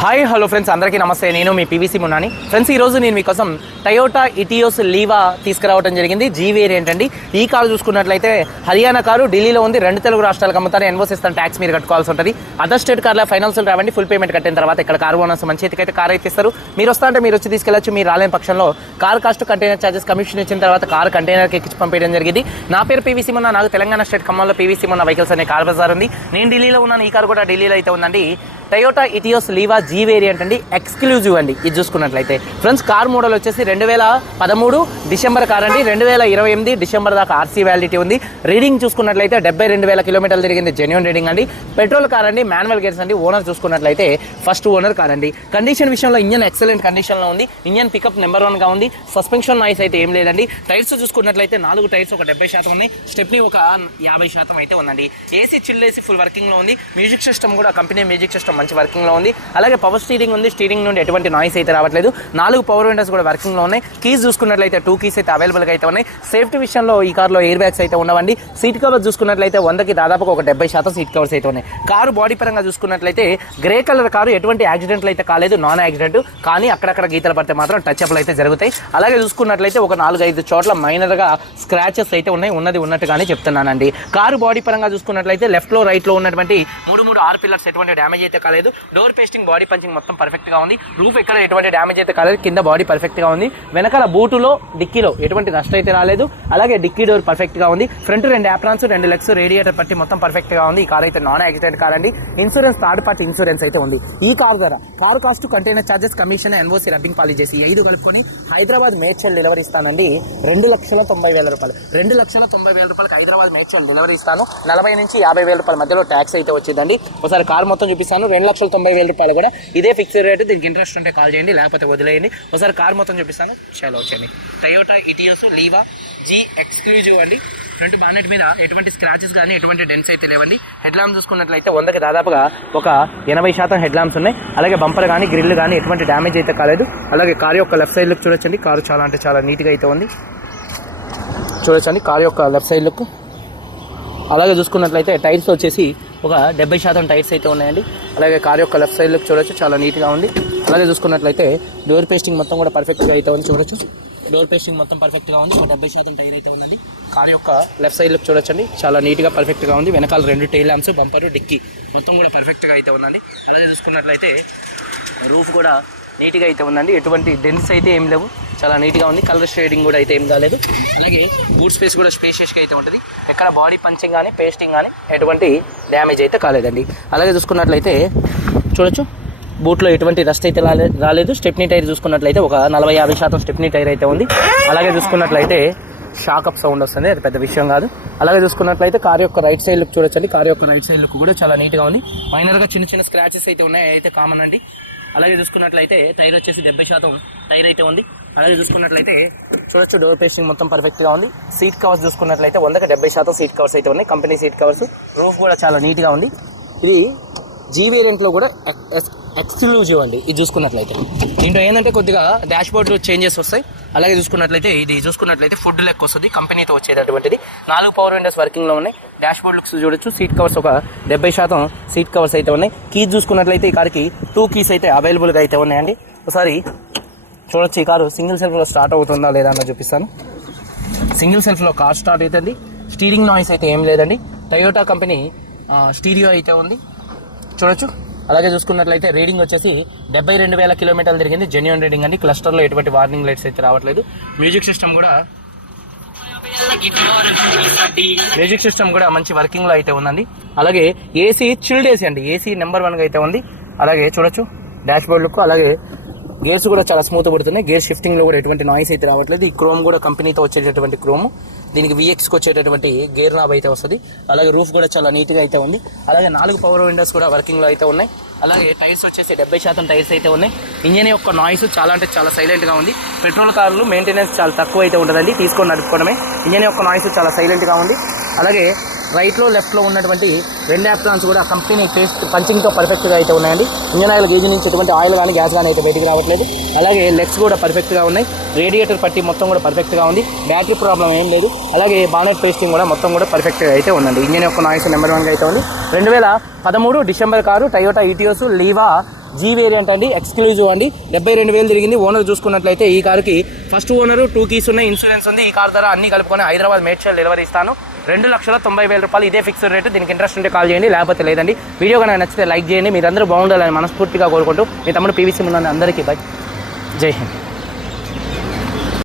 Hi hello friends, అందరికీ నమస్తే. నేను మీ పీవీసీ మున్నాని. ఫ్రెండ్స్, ఈరోజు నేను మీకోసం టయోటా ఇటియోస్ లీవా తీసుకురావడం జరిగింది. జీ వేరియంట్ అండి. ఈ కారు చూసుకున్నట్లయితే హర్యానా కారు, ఢిల్లీలో ఉంది. 2 తెలుగు రాష్ట్రాలకు అమ్ముతారు. ఎన్ఓసి ఇస్తాను, ట్యాక్స్ మీరు కట్టుకోవాల్సి ఉంటుంది. అదర్ స్టేట్ కార్ల ఫైనాన్షియల్ రావండి. ఫుల్ పేమెంట్ కట్టిన తర్వాత ఇక్కడ కారు ఓనర్స్ మంచి అయితే కారు అయితే ఇస్తారు. మీరు వస్తా అంటే మీరు వచ్చి తీసుకెళ్ళచ్చు. మీరు రాలేని పక్షంలో car cost, container charges, commission ఇచ్చిన తర్వాత కారు కంటైనర్కి ఎక్కించి పంపించడం జరిగింది. నా పేరు పీవీసీ మున్నా. నాకు తెలంగాణ స్టేట్ ఖమ్మంలో పీవీసీ మున్నా వెహికల్స్ అనే కార్ బజార్ ఉంది. నేను ఢిల్లీలో ఉన్నాను. ఈ కారు కూడా ఢిల్లీలో అయితే ఉందండి. Toyota Etios Liva G variant అండి. ఎక్స్క్లూజివ్ అండి. ఇది చూసుకున్నట్లయితే ఫ్రెండ్స్, కార్ మోడల్ వచ్చేసి 2013 డిసెంబర్ కార్ అండి. 2028 డిసెంబర్ దాకా ఆర్సీ వ్యాలిడిటీ ఉంది. రీడింగ్ చూసుకున్నట్లయితే 72,000 కిలోమీటర్లు తిరిగింది. జెన్యూన్ రీడింగ్ అండి. పెట్రోల్ కార్ అండి. మాన్యువల్ గేర్స్ అండి. ఓనర్ చూసుకున్నట్లయితే ఫస్ట్ ఓనర్ కార్ అండి. కండిషన్ విషయంలో ఇంజన్ ఎక్సలెంట్ కండిషన్ లో ఉంది. ఇంజన్ పికప్ నెంబర్ 1 గా ఉంది. సస్పెన్షన్ నాయిస్ అయితే ఏం లేదండి. టైర్స్ చూసుకున్నట్లయితే 4 టైర్స్ ఒక 70% ఉన్నాయి. స్టెప్నీ ఒక 50% అయితే ఉందండి. AC chill AC full working లో ఉంది. మ్యూజిక్ సిస్టమ్ కూడా కంపెనీ మ్యూజిక్ సిస్టమ్ మంచి వర్కింగ్ లో ఉంది. అలాగే పవర్ స్టీరింగ్ ఉంది. స్టీరింగ్ నుండి ఎటువంటి నాయిస్ అయితే రావట్లేదు. 4 పవర్ విండోస్ కూడా వర్కింగ్ లో ఉన్నాయి. కీస్ చూసుకున్నట్లయితే 2 కీస్ అయితే అవైలబుల్ గా అయితే ఉన్నాయి. సేఫ్టీ విషయంలో ఈ కార్లో ఎయిర్ బ్యాగ్స్ అయితే ఉన్నవండి. సీట్ కవర్స్ చూసుకున్నట్లయితే 100కి దాదాపుగా ఒక 70% సీట్ కవర్స్ అయితే ఉన్నాయి. కారు బాడీ పరంగా చూసుకున్నట్లయితే గ్రే కలర్ కారు. ఎటువంటి యాక్సిడెంట్లు అయితే కాలేదు. Non accident. కానీ అక్కడక్కడ గీతలు పడితే మాత్రం టచ్ అప్లు అయితే జరుగుతాయి. అలాగే చూసుకున్నట్లయితే ఒక 4-5 చోట్ల మైనర్ గా స్క్రాచెస్ అయితే ఉన్నాయి. ఉన్నది ఉన్నట్టుగానే చెప్తున్నానండి. కారు బాడీ పరంగా చూసుకున్నట్లయితే లెఫ్ట్ లో రైట్ లో ఉన్నటువంటి 3 ఆర్ పిల్లర్స్ ఎటువంటి డ్యామేజ్ అయితే కాలేదు. డోర్ పేస్టింగ్, బాడీ పంచింగ్ మొత్తం పర్ఫెక్ట్ గా ఉంది. రూఫ్ ఎక్కడ ఎటువంటి డ్యామేజ్ అయితే కాలేదు. కింద బాడీ పర్ఫెక్ట్ గా ఉంది. వెనకాల బూటులో డిక్కీలో ఎటువంటి నష్టం అయితే రాలేదు. అలాగే డిక్కీ డోర్ పర్ఫెక్ట్ గా ఉంది. ఫ్రంట్ 2 యాప్రాన్స్, 2 లెగ్స్, రేడియేటర్ పట్టి మొత్తం పర్ఫెక్ట్ గా ఉంది. ఈ కార్ అయితే నాన్ యాక్సిడెంట్ కార్ అండి. ఇన్సూరెన్స్ థర్డ్ పార్టీ ఇన్సూరెన్స్ అయితే ఉంది. ఈ కార్ ద్వారా car cost, container charges, commission, NOC, rubbing polish చేసి 5 కలుపుకొని హైదరాబాద్ మేడ్చల్ డెలివరీ ఇస్తానండి. 2,90,000 రూపాయలు. 2,90,000 రూపాయలకి హైదరాబాద్ మేడ్చల్ డెలివరీ ఇస్తాను. 40 నుంచి 50,000 రూపాయల మధ్యలో ట్యాక్స్ అయితే వచ్చిందండి. ఒకసారి కార్ మొత్తం చూపిస్తాను. 2,90,000 రూపాయలు కూడా ఇదే ఫిక్స్డ్ రేట్. దీనికి ఇంట్రెస్ట్ ఉంటే కాల్ చేయండి, లేకపోతే వదిలేయండి. ఒకసారి కార్ మొత్తం చూపిస్తాను. చలో వచ్చండి. Toyota Etios Liva G exclusive అండి. ఫ్రంట్ బానెట్ మీద ఎటువంటి స్క్రాచెస్ కానీ ఎటువంటి డెన్స్ అయితే లేవండి. హెడ్ ల్యాంప్స్ చూసుకున్నట్లయితే 100కి దాదాపుగా ఒక 80% హెడ్ ల్యాంప్స్ ఉన్నాయి. అలాగే బంపర్ కానీ గ్రిల్ కానీ ఎటువంటి డ్యామేజ్ అయితే కాలేదు. అలాగే కార్ యొక్క లెఫ్ట్ సైడ్ లుక్ చూడొచ్చండి. కారు చాలా అంటే చాలా నీట్గా అయితే ఉంది. చూడొచ్చండి కార్ యొక్క లెఫ్ట్ సైడ్ లుక్. అలాగే చూసుకున్నట్లయితే టైర్స్ వచ్చేసి ఒక 70% టైర్స్ అయితే ఉన్నాయండి. అలాగే కార్ యొక్క లెఫ్ట్ సైడ్ లుక్ చూడొచ్చు, చాలా నీట్గా ఉంది. అలాగే చూసుకున్నట్లయితే డోర్ పేస్టింగ్ మొత్తం కూడా పర్ఫెక్ట్గా అయితే ఉంది. చూడొచ్చు డోర్ పేస్టింగ్ మొత్తం పర్ఫెక్ట్గా ఉంది. ఒక 70% టైర్ అయితే ఉందండి. కార్ యొక్క లెఫ్ట్ సైడ్ లుక్ చూడొచ్చండి, చాలా నీట్గా పర్ఫెక్ట్గా ఉంది. వెనకాల 2 టైల్ ల్యాంప్స్, బంపర్, డిక్కీ మొత్తం కూడా పర్ఫెక్ట్గా అయితే ఉందండి. అలాగే చూసుకున్నట్లయితే రూఫ్ కూడా నీట్గా అయితే ఉందండి. ఎటువంటి డెన్స్ అయితే ఏం లేవు. చాలా నీట్గా ఉంది. కలర్ షేడింగ్ కూడా అయితే ఏం కాలేదు. అలాగే బూట్ స్పేస్ కూడా స్పేషియస్గా అయితే ఉంటుంది. ఎక్కడ బాడీ పంచింగ్ కానీ పేస్టింగ్ కానీ ఎటువంటి డ్యామేజ్ అయితే కాలేదండి. అలాగే చూసుకున్నట్లయితే చూడొచ్చు బూట్లో ఎటువంటి రస్ట్ అయితే రాలేదు. స్టెప్నీ టైర్ చూసుకున్నట్లయితే ఒక 40-50% స్టెప్నీ టైర్ అయితే ఉంది. అలాగే చూసుకున్నట్లయితే షాక్ అప్ సౌండ్ వస్తుంది, అది పెద్ద విషయం కాదు. అలాగే చూసుకున్నట్లయితే కార్ యొక్క రైట్ సైడ్ లుక్ చూడొచ్చండి. కార్ యొక్క రైట్ సైడ్ లుక్ కూడా చాలా నీట్గా ఉంది. మైనర్గా చిన్న స్క్రాచెస్ అయితే ఉన్నాయి, అయితే కామన్ అండి. అలాగే చూసుకున్నట్లయితే టైర్ వచ్చేసి 70% టైర్ అయితే ఉంది. అలాగే చూసుకున్నట్లయితే చూడొచ్చు డోర్ పేస్టింగ్ మొత్తం పర్ఫెక్ట్గా ఉంది. సీట్ కవర్స్ చూసుకున్నట్లయితే 100కి 70% సీట్ కవర్స్ అయితే ఉన్నాయి. Company seat covers. రూఫ్ కూడా చాలా నీట్గా ఉంది. ఇది జీ వేరియంట్లో కూడా ఎక్స్క్లూజివ్ అండి. ఇది చూసుకున్నట్లయితే దీంట్లో ఏంటంటే కొద్దిగా డాష్ బోర్డ్ చేంజెస్ వస్తాయి. అలాగే చూసుకున్నట్లయితే ఇది చూసుకున్నట్లయితే ఫుడ్ లెక్క వస్తుంది. కంపెనీతో వచ్చేటటువంటిది. 4 పవర్ విండోస్ వర్కింగ్లో ఉన్నాయి. డాష్ బోర్డ్ లుక్స్ చూడొచ్చు. సీట్ కవర్స్ ఒక 70% సీట్ కవర్స్ అయితే ఉన్నాయి. కీస్ చూసుకున్నట్లయితే ఈ కార్కి 2 కీస్ అయితే అవైలబుల్గా అయితే ఉన్నాయండి. ఒకసారి చూడొచ్చు ఈ కారు సింగిల్ సెల్ఫ్లో స్టార్ట్ అవుతుందా లేదా అన్న చూపిస్తాను. సింగిల్ సెల్ఫ్లో కార్ స్టార్ట్ అవుతుంది. స్టీరింగ్ నాయిస్ అయితే ఏం లేదండి. టయోటా కంపెనీ స్టీరియో అయితే ఉంది. చూడొచ్చు. అలాగే చూసుకున్నట్లయితే రీడింగ్ వచ్చేసి 72,000 కిలోమీటర్లు తిరిగింది. జెన్యూన్ రీడింగ్ అండి. క్లస్టర్లో ఎటువంటి వార్నింగ్ లైట్స్ అయితే రావట్లేదు. మ్యూజిక్ సిస్టమ్ కూడా మంచి వర్కింగ్ లో అయితే ఉందండి. అలాగే ఏసీ చిల్డ్ ఏసీ అండి. ఏసీ నెంబర్ 1 గా అయితే ఉంది. అలాగే చూడొచ్చు డాష్ బోర్డ్ లుక్. అలాగే గేర్స్ కూడా చాలా స్మూత్ పడుతున్నాయి. గేర్ షిఫ్టింగ్ లో కూడా ఎటువంటి నాయిస్ అయితే రావట్లేదు. ఈ క్రోమ్ కూడా కంపెనీతో వచ్చేటటువంటి క్రోమ్. దీనికి విఎక్స్కి వచ్చేటటువంటి గేర్ నాబ్ అయితే వస్తుంది. అలాగే రూఫ్ కూడా చాలా నీట్గా అయితే ఉంది. అలాగే 4 పవర్ విండోస్ కూడా వర్కింగ్లో అయితే ఉన్నాయి. అలాగే టైర్స్ వచ్చేసి 70% టైర్స్ అయితే ఉన్నాయి. ఇంజన్ యొక్క నాయిస్ చాలా అంటే చాలా సైలెంట్గా ఉంది. పెట్రోల్ కార్లు మెయింటెనెన్స్ చాలా తక్కువ అయితే ఉంటుందండి. తీసుకొని నడుపుకోవడమే. ఇంజన్ యొక్క నాయిస్ చాలా సైలెంట్గా ఉంది. అలాగే రైట్లో లెఫ్ట్లో ఉన్నటువంటి రెండు యాప్రాన్స్ కూడా కంపెనీ టేస్ట్ పంచింగ్తో పర్ఫెక్ట్గా అయితే ఉన్నాయండి. ఇంజన్ ఆయిల్ గేజ్ నుంచి ఎటువంటి ఆయిల్ కానీ గ్యాస్ కానీ అయితే బయటికి రావట్లేదు. అలాగే లెగ్స్ కూడా పర్ఫెక్ట్గా ఉన్నాయి. రేడియేటర్ పట్టి మొత్తం కూడా పర్ఫెక్ట్గా ఉంది. బ్యాటరీ ప్రాబ్లం ఏం లేదు. అలాగే బానెట్ పేస్టింగ్ కూడా మొత్తం కూడా పర్ఫెక్ట్గా అయితే ఉందండి. ఇంజన్ యొక్క నాయిస్ నెంబర్ 1గా అయితే ఉంది. 2013 December car, Toyota Etios Liva G variant అండి, ఎక్స్క్లూజివ్ అండి. 72,000 తిరిగింది. ఓనర్ చూసుకున్నట్లయితే ఈ కార్కి ఫస్ట్ ఓనరు 2 keys ఉన్నాయి, ఇన్సూరెన్స్ ఉంది. ఈ కార్ ధర అన్ని కలుపుకొని హైదరాబాద్ మేడ్చల్ డెలివరీ ఇస్తాను. 2,90,000 రూపాయలు ఇదే ఫిక్స్డ్ రేటు. దీనికి ఇంట్రెస్ట్ ఉంటే కాల్ చేయండి, లేకపోతే లేదండి. వీడియో కనుక నచ్చితే లైక్ చేయండి. మీరందరూ బాగుండాలని మనస్ఫూర్తిగా కోరుకుంటూ మీ తమ్ముడు పీవీసీ మున్నాని అందరికీ బై. జై హింద్.